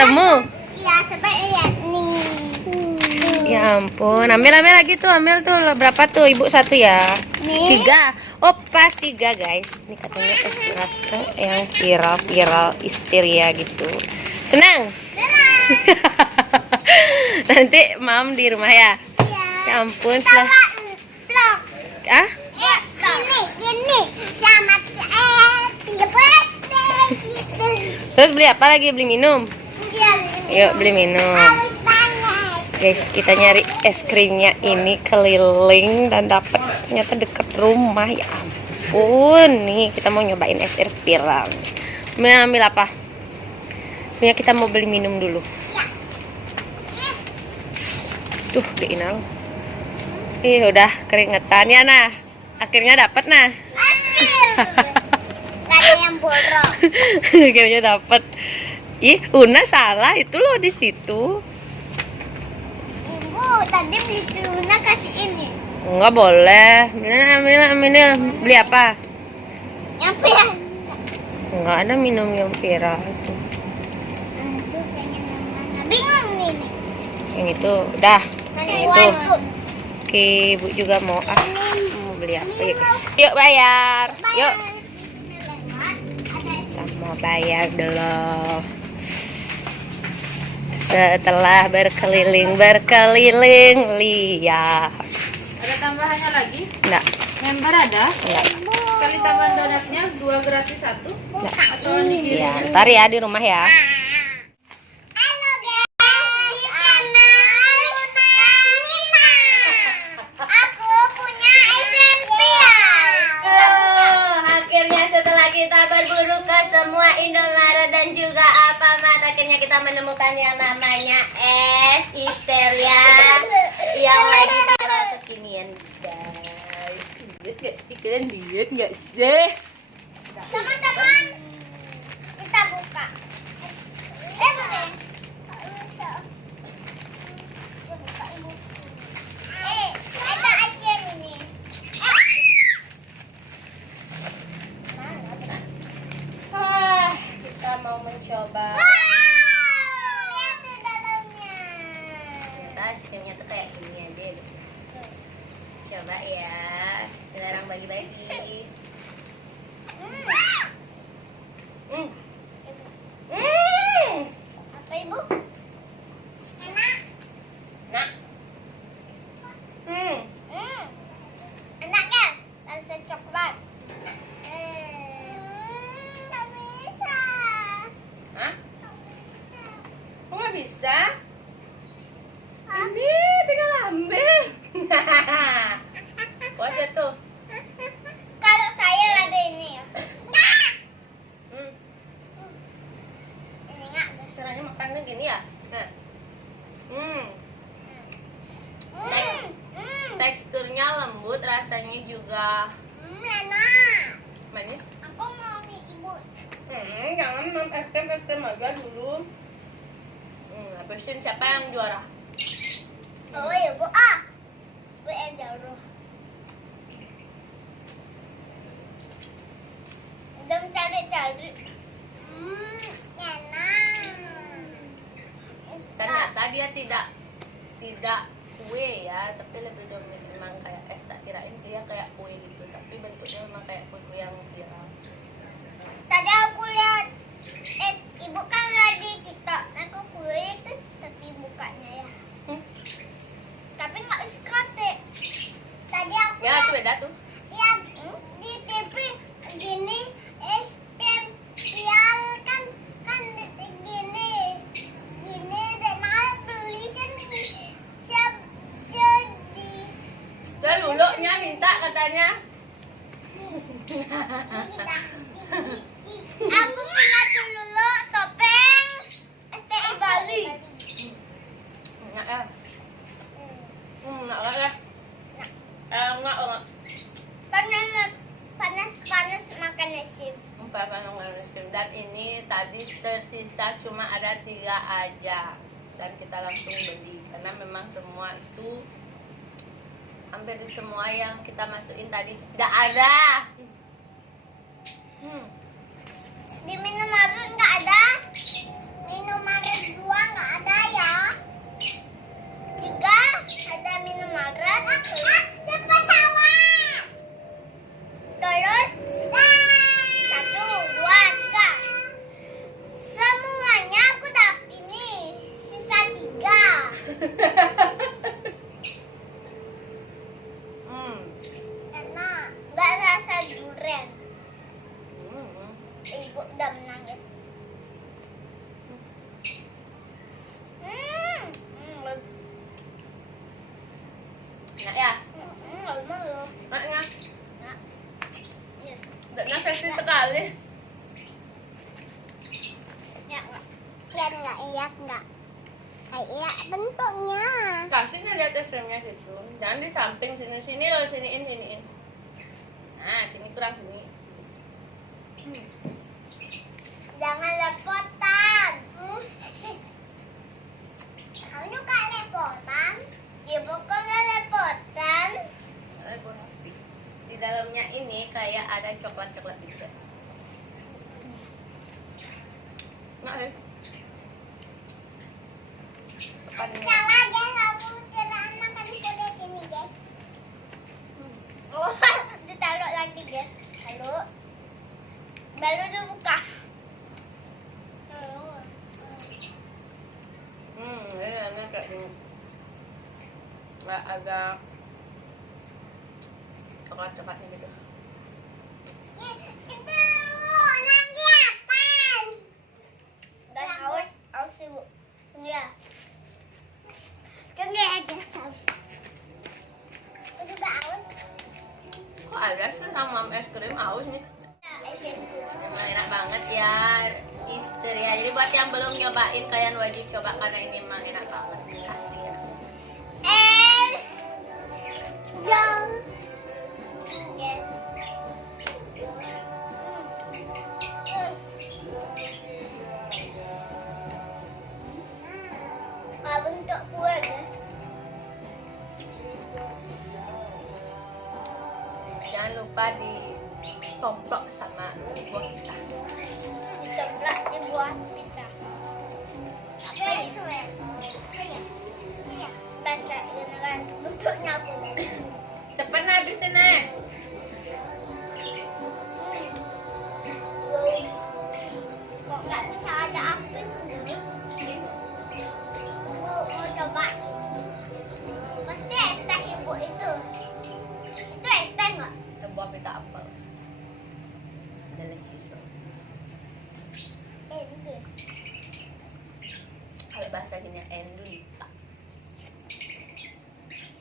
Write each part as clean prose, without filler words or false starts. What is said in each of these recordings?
ketemu. Iya, coba lihat nih. Ya ampun, ambil lagi tuh, ambil tuh berapa tuh ibu satu ya? Nih. 3. Oh pas 3 guys. Ini katanya es rasa yang viral histeria gitu. Senang? Senang. Nanti mam di rumah ya? Iya. Ya ampun, Coba vlog. ah? Gini. Selamat happy birthday gitu. Terus beli apa lagi? Beli minum? Iya. Yuk beli minum. Harus banget. Guys, kita nyari es krimnya ini keliling dan dapat ternyata deket rumah. Ya ampun, nih kita mau nyobain es air viral. Mau ambil apa? Punya kita mau beli minum dulu. Tuh, diinang. Udah keringetan ya nah. Akhirnya dapat nah. Gak ada yang borong. Akhirnya dapat. Ih, Una salah itu loh di situ. Ibu tadi beli tuna kasih ini. Enggak boleh. Ambil. Beli apa? Yang pengen. Enggak ada minum yang viral itu. Aduh, pengen yang mana? Bingung nih. Yang itu udah. Yang itu. Itu. Oke, Bu juga mau mau beli apa ya guys? Yuk bayar. Yuk. Kita mau bayar dulu. Setelah berkeliling lihat. Ada tambahannya lagi? Enggak, Member ada? enggak. Sekali tambahan donatnya 2 gratis 1 atau onigiri? Ya, ntar ya di rumah ya. Halo guys, di sana Luna. Aku punya esensial. Akhirnya setelah kita berburu ke semua Indomaret dan juga Alfamart, akhirnya kita menemukan yang namanya es histeria yang lagi viral kekinian guys. Lihat gak sih kalian, lihat gak sih? Teman-teman, kita buka. Boleh. Buka ibu. Ada asian ini. Kita mau mencoba. Lihat di dalamnya. Ternyata es krimnya tuh kayak gini aja guys. Coba ya, sekarang bagi-bagi. Apa ibu? Enak. Nah, Enak kan? Rasa coklat. Nggak bisa. hah? Kok nggak bisa? Ini tinggal ambil. Kok aja tuh? Kalau saya ada ini ya. Ini nggak ada. Caranya makannya gini ya? Nah. Teksturnya lembut, rasanya juga Enak. manis. Aku mau mie ibu. Jangan FTM aja dulu. Habisin siapa yang juara? Oh ya bu, bu yang jauh. Udah cari. Enak. Ternyata dia tidak kue ya, tapi lebih dominan memang kayak es. Tak kirain dia kayak kue gitu, tapi bentuknya memang kayak kue yang viral. Tadi aku lihat, ibu kan lihat di TikTok, aku kue itu tapi bukanya ya. Tapi nggak sekate. Tadi aku Ya, itu beda tuh. lihat di TV gini es krim viral kan gini dan malah tulisan siap jadi. Udah lulunya minta katanya. Aku punya celulu topeng STI Bali. Enggak ya? Enggak ya? Enggak. Panas makan nasi. Dan ini tadi tersisa cuma ada 3 aja. Dan kita langsung beli karena memang semua itu hampir semua yang kita masukin tadi tidak ada. Di Minomaret nggak ada. Minomaret Kayak enggak. Kayak bentuknya. Kasihnya di atas remnya situ. Jangan di samping sini. Sini loh, siniin. Nah, sini kurang sini. Jangan lepotan. Kamu juga lepotan? Ibu kok nggak lepotan? Di dalamnya ini kayak ada coklat-coklat gitu. Nah, Salah guys, aku kira anak kan kulit ini guys. Oh, ditaruh lagi guys. Halo. Baru dibuka. ini enak kayak gini. Nggak agak coklat-coklatnya gitu. Itu lagi apa? Dan haus ibu. Iya. Kan nggak ada haus. Aku juga haus. Kok ada sih sama es krim aus nih? Emang enak banget ya, Histeria. Jadi buat yang belum nyobain, kalian wajib coba karena ini emang enak banget, asli ya. Jauh. Yes. Bentuk kue guys. Jangan lupa ditompok sama buah pita. Dicoplak dibuat pita. Apa itu ya? Baca ini kan bentuknya aku. Cepet habisin nih. Kok nggak bisa ada api dulu? Mau coba. Pasti entah ibu itu. Itu entah nggak? Buah pita apel. Delicious banget. Entah. Kalau bahasa gini endulita.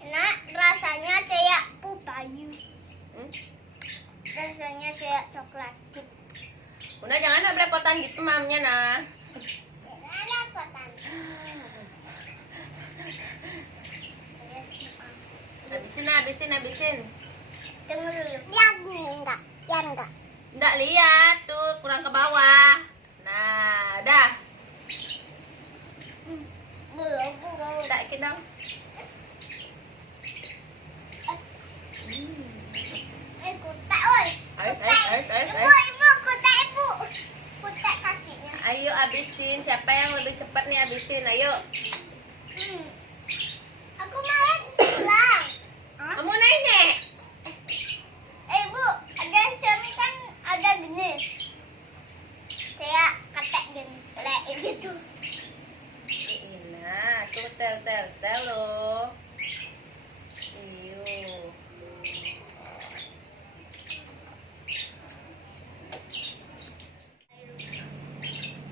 Enak, rasanya kayak pupayu. Rasanya kayak coklat chip. Bunda jangan belepotan gitu mamnya nah. Ada potan. Habisin. Tunggu dulu. Lihat enggak? Lihat enggak? Nggak lihat tuh, kurang ke bawah. Nah, dah. Belum. Nggak ikut dong. Kutek, oi. Ayo. Ibu, kutek ibu. Kutek kakinya. Ayo abisin, siapa yang lebih cepat nih abisin, ayo. Aku mau pulang. Kamu nanya. Ibu, ada semi kan ada gini. Kayak katek gini, kayak gitu. Nah, tuh tel loh. Iyo.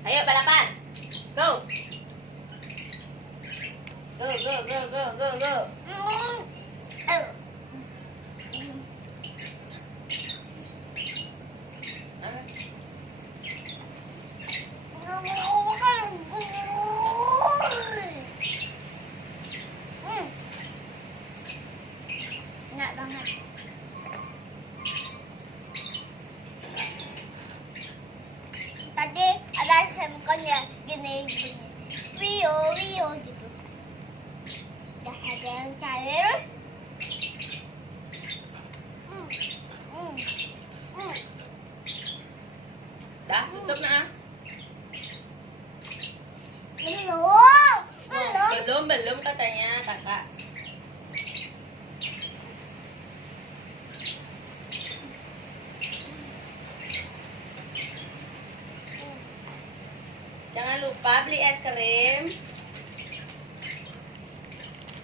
Ayo balapan. Go. Go. Enak banget. Tadi ada semkonnya gini. Wio gitu. Udah ada yang cair. Dah, tutup nah. Belum katanya kakak. Jangan lupa beli es krim.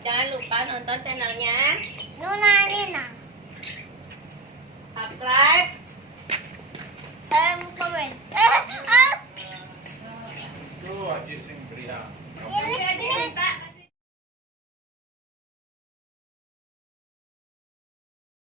Jangan lupa nonton channelnya. Nuna. Subscribe. Komen.